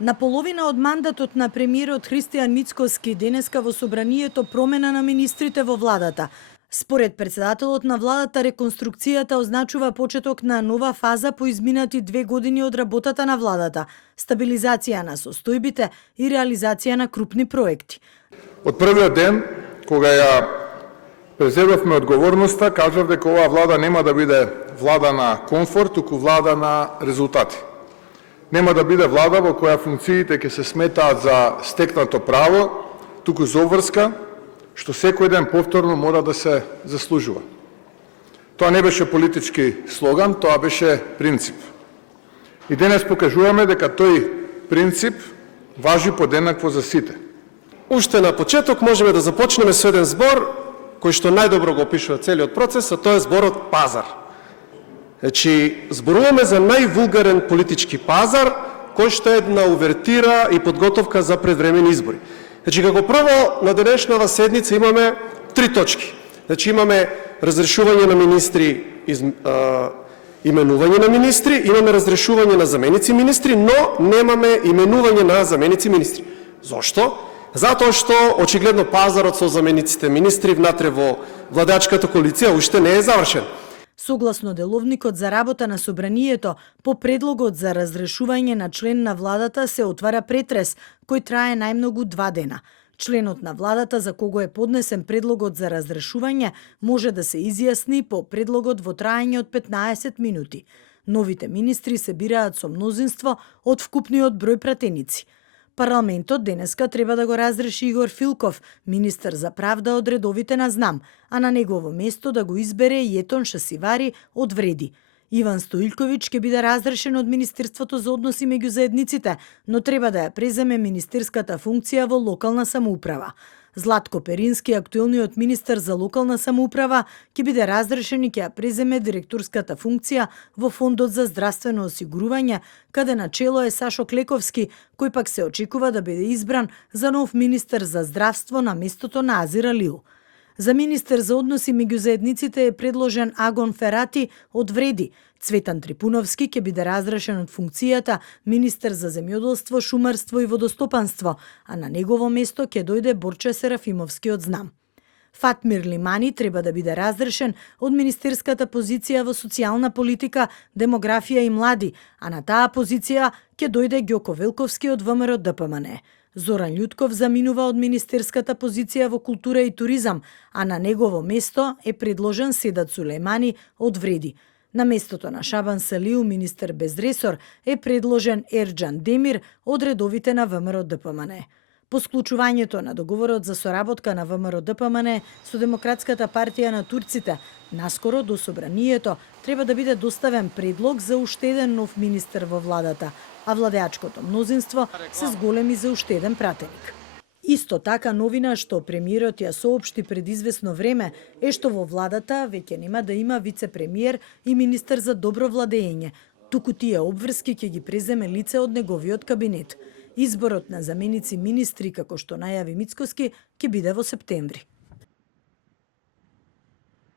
На половина од мандатот на премиерот Христијан Мицкоски денеска во собранието промена на министрите во владата. Според председателот на владата, реконструкцијата означува почеток на нова фаза по изминати 2 години од работата на владата, стабилизација на состојбите и реализација на крупни проекти. Од првиот ден, кога ја преземавме одговорноста, кажав дека оваа влада нема да биде влада на комфорт, туку влада на резултати. Нема да биде влада во која функциите ќе се сметаат за стекнато право, туку за обврска, што секој ден повторно мора да се заслужува. Тоа не беше политички слоган, тоа беше принцип. И денес покажуваме дека тој принцип важи подеднакво за сите. Уште на почеток можеме да започнеме со еден збор кој што најдобро го опишува целиот процес, а тоа е зборот пазар. Значи, зборуваме за највулгарен политички пазар, кој што е една увертира и подготовка за предвремени избори. Значи, како прво, на денешнава седница имаме 3 точки. Значи, имаме разрешување на министри, именување на министри, имаме разрешување на заменици министри, но немаме именување на заменици министри. Зошто? Затоа што очигледно пазарот со замениците министри внатре во владачката коалиција уште не е завршен. Согласно деловникот за работа на собранието, по предлогот за разрешување на член на владата се отвара претрес, кој трае најмногу 2 дена. Членот на владата за кого е поднесен предлогот за разрешување може да се изјасни по предлогот во траење од 15 минути. Новите министри се бираат со мнозинство од вкупниот број пратеници. Парламентот денеска треба да го разреши Игор Филков, министер за правда од редовите на ЗНАМ, а на негово место да го избере Јетон Шасивари од Вреди. Иван Стоилковиќ ќе биде разрешен од Министерството за односи меѓу заедниците, но треба да ја преземе министерската функција во локална самоуправа. Златко Перински, актуелниот министер за локална самоуправа, ќе биде разрешен и ќе ја преземе директорската функција во Фондот за здравствено осигурување, каде начело е Сашо Клековски, кој пак се очекува да биде избран за нов министер за здравство на местото на Азир Алиу. За министер за односи меѓу заедниците е предложен Агон Ферати од Вреди. Цветан Трипуновски ќе биде разрешен од функцијата министер за земјоделство, шумарство и водостопанство, а на негово место ќе дојде Борче Серафимовски од ЗНАМ. Фатмир Лимани треба да биде разрешен од министерската позиција во социјална политика, демографија и млади, а на таа позиција ќе дојде Ѓоко Велковски од ВМРО ДПМН. Зоран Љутков заминува од министерската позиција во култура и туризам, а на негово место е предложен Седат Сулејмани од Вреди. На местото на Шабан Салиу, министер без ресор, е предложен Ерџан Демир од редовите на ВМРО ДПМН. По склучувањето на договорот за соработка на ВМРО ДПМН со Демократската партија на турците, наскоро до собранието треба да биде доставен предлог за уште еден нов министер во владата, а владеачкото мнозинство се зголеми за уште еден пратеник. Исто така новина што премиерот ја соопшти пред известно време е што во владата веќе нема да има вице-премиер и министер за добро владење, туку тие обврски ќе ги преземе лице од неговиот кабинет. Изборот на заменици министри, како што најави Мицкоски, ќе биде во септември.